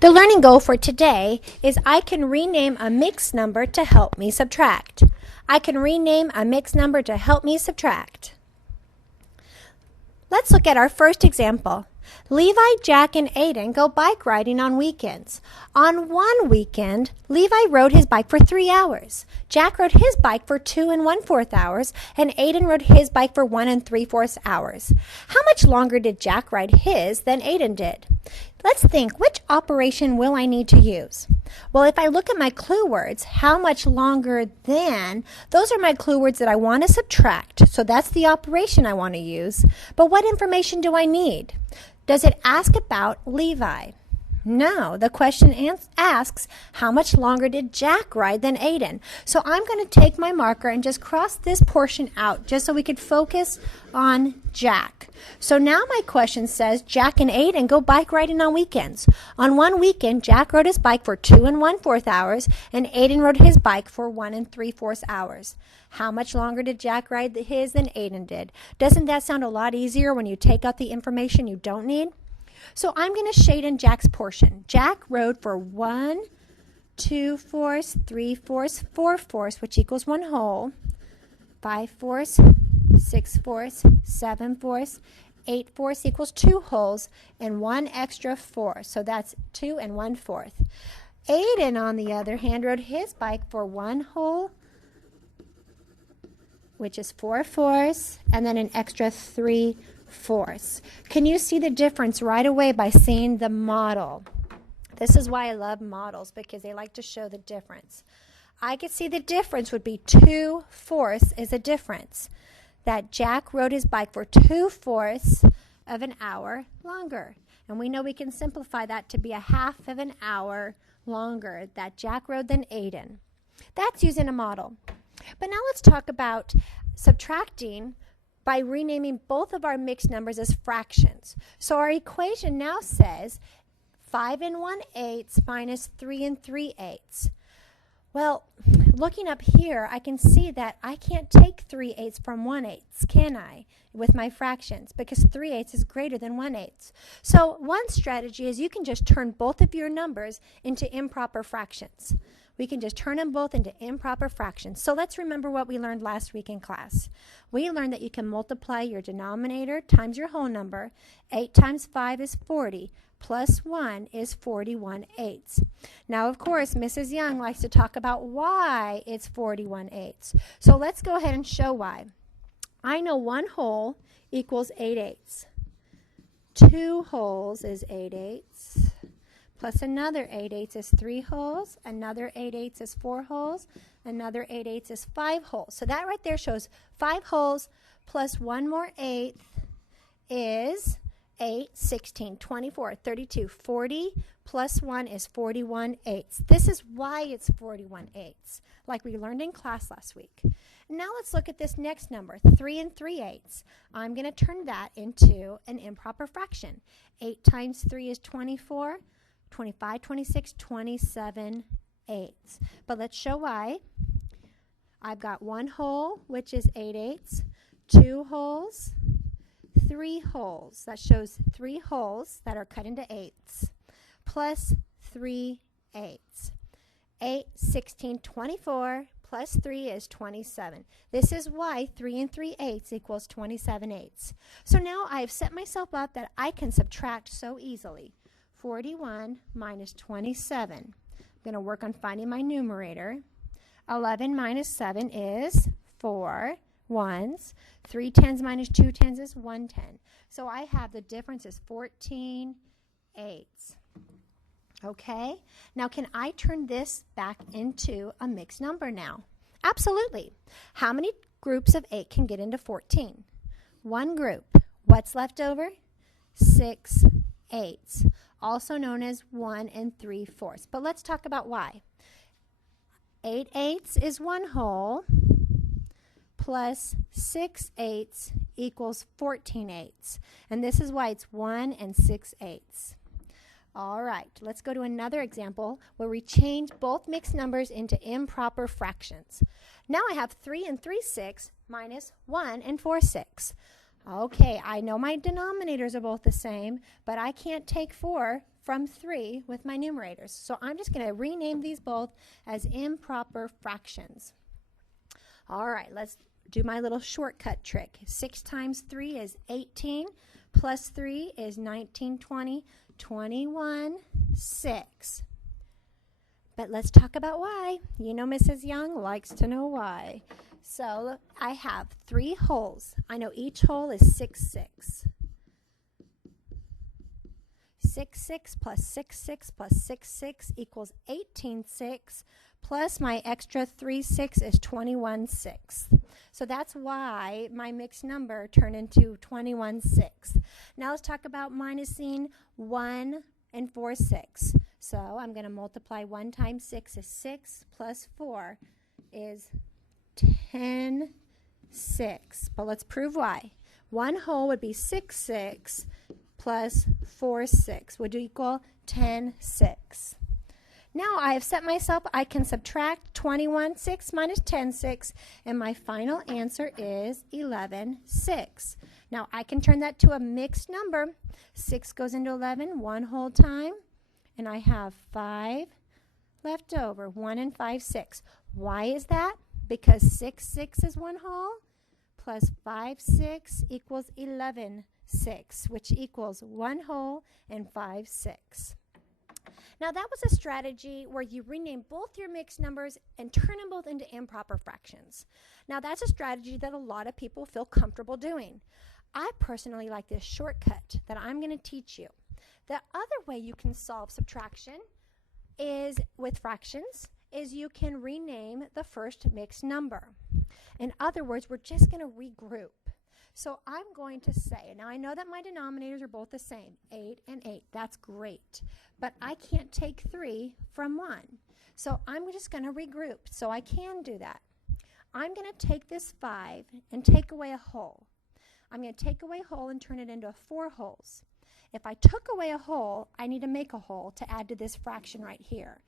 The learning goal for today is I can rename a mixed number to help me subtract. I can rename a mixed number to help me subtract. Let's look at our first example. Levi, Jack, and Aiden go bike riding on weekends. On one weekend, Levi rode his bike for 3 hours. Jack rode his bike for 2 1/4 hours, and Aiden rode his bike for 1 3/4 hours. How much longer did Jack ride his than Aiden did? Let's think, which operation will I need to use? Well, if I look at my clue words, how much longer than, those are my clue words that I want to subtract. So that's the operation I want to use. But what information do I need? Does it ask about Levi? No, the question asks, how much longer did Jack ride than Aiden? So I'm going to take my marker and just cross this portion out just so we could focus on Jack. So now my question says Jack and Aiden go bike riding on weekends. On one weekend, Jack rode his bike for 2 1/4 hours and Aiden rode his bike for 1 3/4 hours. How much longer did Jack ride his than Aiden did? Doesn't that sound a lot easier when you take out the information you don't need? So I'm going to shade in Jack's portion. Jack rode for 1 2/4, 3/4, 4/4, which equals 1 whole, 5/4, 6/4, 7/4, 8/4 equals 2 wholes, and 1 extra 4. So that's 2 1/4. Aiden, on the other hand, rode his bike for 1 whole, which is 4/4, and then an extra 3/4. Can you see the difference right away by seeing the model? This is why I love models, because they like to show the difference. I could see the difference would be 2/4 is a difference. That Jack rode his bike for 2/4 of an hour longer. And we know we can simplify that to be a half of an hour longer that Jack rode than Aiden. That's using a model. But now let's talk about subtracting by renaming both of our mixed numbers as fractions. So our equation now says 5 1/8 minus 3 3/8. Well, looking up here, I can see that I can't take 3/8 from 1/8, can I, with my fractions, because 3/8 is greater than 1/8. So one strategy is you can just turn both of your numbers into improper fractions. We can just turn them both into improper fractions. So let's remember what we learned last week in class. We learned that you can multiply your denominator times your whole number. 8 times 5 is 40, plus 1 is 41/8. Now, of course, Mrs. Young likes to talk about why it's 41/8. So let's go ahead and show why. I know 1 whole equals 8/8. 2 wholes is 8/8. Plus another 8/8 is 3 wholes, another 8/8 is 4 wholes, another 8/8 is 5 wholes. So that right there shows 5 wholes plus 1 more 8 is 8, 16, 24, 32, 40, plus 1 is 41/8. This is why it's 41/8, like we learned in class last week. Now let's look at this next number, 3 3/8. I'm going to turn that into an improper fraction. 8 times 3 is 24. 25, 26, 27/8. But let's show why. I've got 1 whole, which is 8/8, 2 wholes, 3 wholes. That shows 3 wholes that are cut into 8s, plus 3/8. 8, 16, 24, plus 3 is 27. This is why 3 3/8 equals 27/8. So now I've set myself up that I can subtract so easily. 41 minus 27. I'm going to work on finding my numerator. 11 minus 7 is 4 ones. 3 tens minus 2 tens is 1 10. So I have the difference is 14/8. Okay? Now can I turn this back into a mixed number now? Absolutely. How many groups of 8 can get into 14? 1 group. What's left over? 6 8s. Also known as 1 3/4. But let's talk about why. 8/8 is 1 whole, plus 6/8 equals 14/8. And this is why it's 1 6/8. All right, let's go to another example where we change both mixed numbers into improper fractions. Now I have 3 3/6 minus 1 4/6. Okay, I know my denominators are both the same, but I can't take 4 from 3 with my numerators. So I'm just going to rename these both as improper fractions. All right, let's do my little shortcut trick. 6 times 3 is 18, plus 3 is 19, 20, 21, 6. But let's talk about why. You know Mrs. Young likes to know why. So I have 3 wholes. I know each whole is 6, 6. 6, 6 plus 6, 6 plus 6, 6 equals 18, 6. Plus my extra 3, 6 is 21, 6. So that's why my mixed number turned into 21, 6. Now let's talk about minusing 1 and 4, 6. So I'm going to multiply 1 times 6 is 6 plus 4 is 10, 6. But let's prove why. 1 whole would be 6, 6 plus 4, 6 would equal 10, 6. Now I have set myself, I can subtract 21, 6 minus 10, 6, and my final answer is 11, 6. Now I can turn that to a mixed number. 6 goes into 11 one whole time, and I have 5 left over. 1 and 5, 6. Why is that? Because 6, 6 is 1 whole, plus 5, 6 equals 11, 6, which equals 1 whole and 5, 6. Now that was a strategy where you rename both your mixed numbers and turn them both into improper fractions. Now that's a strategy that a lot of people feel comfortable doing. I personally like this shortcut that I'm going to teach you. The other way you can solve subtraction is with fractions, is you can rename the first mixed number. In other words, we're just going to regroup. So I'm going to say, now I know that my denominators are both the same, 8 and 8. That's great. But I can't take 3 from 1. So I'm just going to regroup. So I can do that. I'm going to take this 5 and take away a whole. I'm going to take away a whole and turn it into 4 wholes. If I took away a whole, I need to make a whole to add to this fraction right here.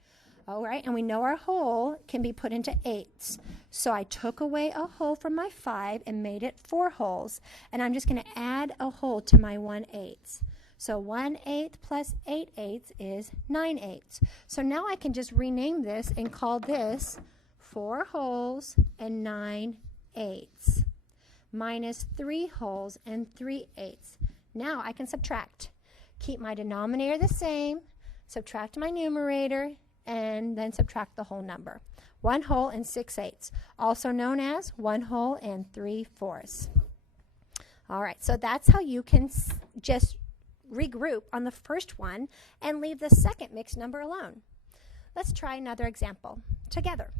All right, and we know our whole can be put into 8s. So I took away a whole from my 5 and made it 4 wholes. And I'm just going to add a whole to my 1/8. So 1/8 plus 8/8 is 9/8. So now I can just rename this and call this 4 wholes and 9/8 minus 3 wholes and 3/8. Now I can subtract. Keep my denominator the same, subtract my numerator, and then subtract the whole number. 1 whole and 6/8, also known as 1 whole and 3/4. All right, so that's how you can just regroup on the first one and leave the second mixed number alone. Let's try another example together.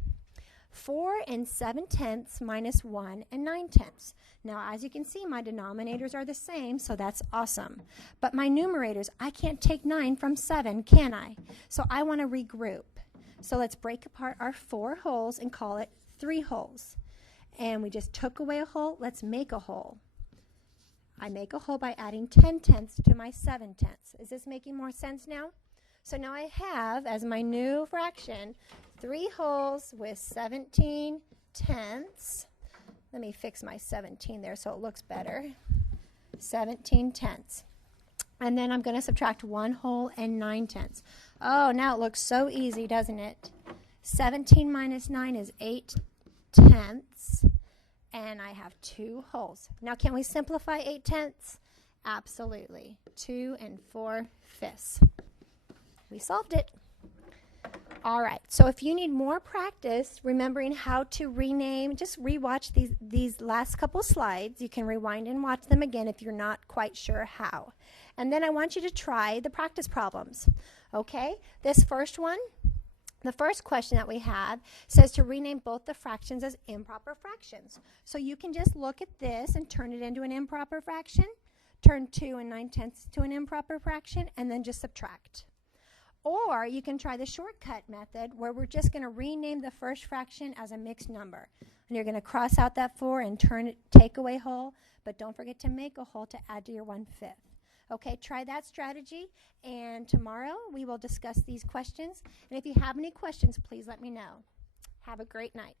4 and 7/10 minus 1 and 9/10. Now, as you can see, my denominators are the same, so that's awesome. But my numerators, I can't take 9 from 7, can I? So I want to regroup. So let's break apart our 4 wholes and call it 3 wholes. And we just took away a whole. Let's make a whole. I make a whole by adding 10/10 to my 7/10. Is this making more sense now? So now I have, as my new fraction, 3 wholes with 17/10. Let me fix my 17 there so it looks better. 17/10. And then I'm going to subtract 1 whole and 9/10. Oh, now it looks so easy, doesn't it? 17 minus 9 is 8/10. And I have 2 wholes. Now, can we simplify 8/10? Absolutely. 2 4/5. We solved it. All right, so if you need more practice remembering how to rename, just rewatch these last couple slides. You can rewind and watch them again if you're not quite sure how. And then I want you to try the practice problems. Okay, this first one, the first question that we have says to rename both the fractions as improper fractions. So you can just look at this and turn it into an improper fraction, turn 2 9/10 to an improper fraction, and then just subtract. Or you can try the shortcut method where we're just going to rename the first fraction as a mixed number. And you're going to cross out that 4 and take away whole, but don't forget to make a whole to add to your 1/5. Okay, try that strategy, and tomorrow we will discuss these questions. And if you have any questions, please let me know. Have a great night.